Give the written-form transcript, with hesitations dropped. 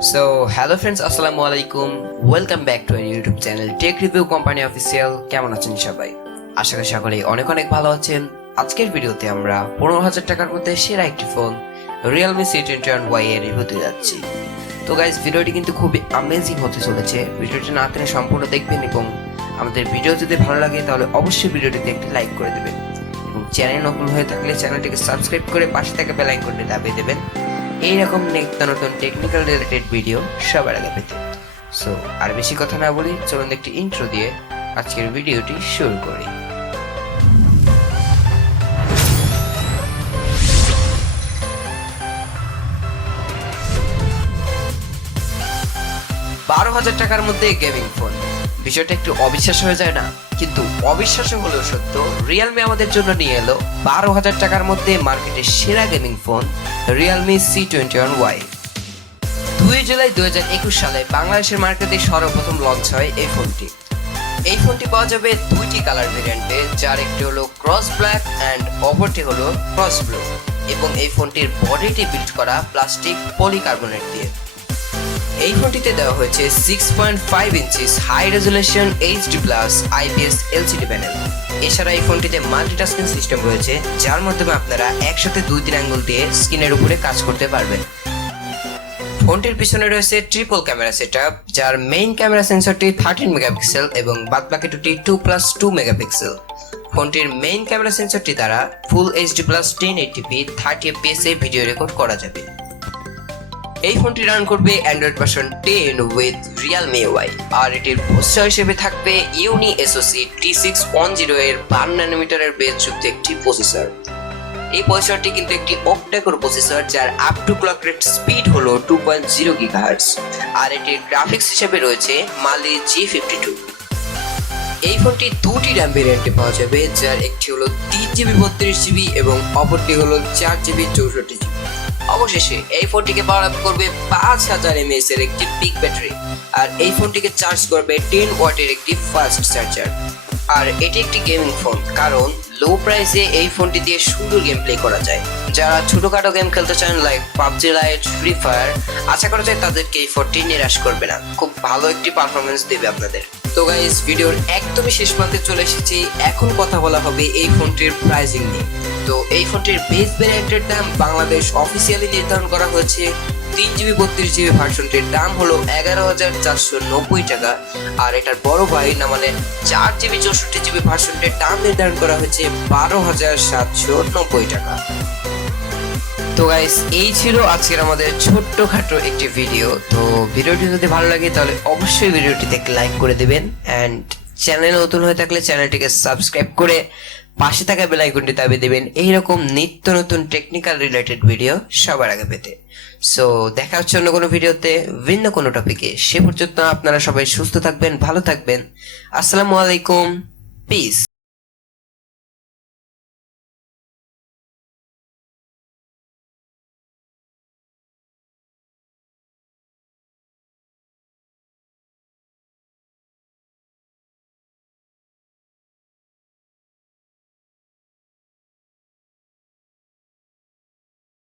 So hello friends, আসসালামু আলাইকুম। Welcome back to our YouTube channel take review company official. কেমন আছেন সবাই? আশা করি সকলেই অনেক অনেক ভালো আছেন। আজকের ভিডিওতে আমরা 15,000 টাকার মধ্যে সেরা একটি ফোন Realme C21Y এর রিভিউ দিতে যাচ্ছি। তো গাইস, ভিডিওটি কিন্তু খুবই অ্যামেজিং হতে চলেছে। ভিডিওটি না টেনে সম্পূর্ণ দেখবেন এবং আমাদের ভিডিও যদি ভালো লাগে তাহলে অবশ্যই ভিডিওটিতে একটি লাইক করে দেবেন এবং চ্যানেল নতুন হয়ে থাকলে চ্যানেলটিকে সাবস্ক্রাইব করে পাশে থাকা বেল আইকনটি দাবিয়ে দেবেন এইরকম নিত্য নতুন টেকনিক্যাল রিলেটেড ভিডিও সবার আগে পেতে। সো আর বেশি কথা না বলি, চলুন একটি ইন্ট্রো দিয়ে আজকের ভিডিওটি শুরু করি। 12,000 টাকার মধ্যে গেমিং ফোন, বিষয়টা একটু অবিশ্বাস হয়ে যায় না? কিন্তু অবিশ্বাস হলেও সত্য, রিয়েলমি আমাদের জন্য নিয়ে এলো 12,000 টাকার মধ্যে মার্কেটের সেরা gaming phone Realme C21Y। 2 July 2021 সালে বাংলাদেশের মার্কেটে সর্বপ্রথম লঞ্চ হয় এই ফোনটি। এই ফোনটি পাওয়া যাবে দুইটি কালার ভেরিয়েন্টে, যার একটি হলো ক্রস ব্ল্যাক অ্যান্ড অপরটি হলো ক্রস ব্লু, এবং এই ফোনটির বডিটি বিল্ড করা প্লাস্টিক পলিকার্বনেট দিয়ে। এই ফোনটিতে দেওয়া হয়েছে 6.5 inches high resolution HD plus IPS LCD panel. এছাড়া এই ফোনটিতে মাল্টিটাস্কিং সিস্টেম রয়েছে, যার মাধ্যমে আপনারা একসাথে 2-3 আঙ্গুল দিয়ে স্ক্রিনের উপরে কাজ করতে পারবেন। ফোনটির পিছনে রয়েছে ট্রিপল ক্যামেরা সেটআপ, যার মেইন ক্যামেরা সেন্সরটি 13 মেগাপিক্সেল এবং বাদবাকি দুটি 2+2 মেগাপিক্সেল। ফোনটির মেইন ক্যামেরা সেন্সরটি দ্বারা full HD plus 1080p 30 fps এ ভিডিও রেকর্ড করা যাবে। এই ফোনটি রান করবে Android version 10 with Realme UI, আর এটির প্রসেসর হিসেবে থাকবে ইউনি SoC T610 এর 12 ন্যানোমিটারের বেসযুক্ত একটি প্রসেসর। এই প্রসেসরটি কিন্তু একটি অক্টা-কোর প্রসেসর, যার up to clock rate speed হলো 2.0 GHz, আর এটির গ্রাফিক্স হিসেবে রয়েছে মালি G52। এই ফোনটি দুটি র্যাম ভেরিয়েন্টে পাওয়া যাবে, যার একটি হলো 3GB 32GB এবং অপরটি হলো 4GB 64GB। অবশেষে এই ফোনটিকে পাওয়ার আপ করবে 5000 mAh এর একটি বিগ ব্যাটারি, আর এই ফোনটিকে চার্জ করবে 10 ওয়াটের একটি ফাস্ট চার্জার। আর এটি একটি গেমিং ফোন, কারণ লো প্রাইসে এই ফোনটি দিয়ে সুন্দর গেম প্লে করা যায়। যারা ছোটখাটো গেম খেলতে চান like PUBG lite, free fire, আশা করা যায় তাদেরকে এই ফোনটি নিরাশ করবে না, খুব ভালো একটি পারফরমেন্স দেবে আপনাদের। তো গাইস, ভিডিওর একদমই শেষ প্রান্তে চলে এসেছি। এখন কথা বলা হবে এই ফোনটির প্রাইসিং নিয়ে। তো এই ফোনটির বেস ভ্যারিয়েন্টের দাম বাংলাদেশ অফিসিয়ালি নির্ধারণ করা হয়েছে 3GB 32GB ভার্সনটির দাম হলো 11,490 টাকা, আর এটার বড় ভাই না মানে 4GB 64GB ভার্সনটির দাম নির্ধারণ করা হয়েছে 12,790 টাকা। তো গাইস, এই ছিল আজকের আমাদের ছোট্টখাটো একটি ভিডিও। তো ভিডিওটি যদি ভালো লাগে তাহলে অবশ্যই ভিডিওটিতে লাইক করে দেবেন, অ্যান্ড চ্যানেল নতুন হয়ে থাকলে চ্যানেলটিকে সাবস্ক্রাইব করে পাশে থাকা বেল আইকনটি দাবিয়ে দেবেন এইরকম নিত্য নতুন টেকনিক্যাল রিলেটেড ভিডিও সবার আগে পেতে। সো দেখা হচ্ছে অন্য কোনো ভিডিওতে ভিন্ন কোনো টপিকে। সে পর্যন্ত আপনারা সবাই সুস্থ থাকবেন, ভালো থাকবেন। আসসালামু আলাইকুম, পিস।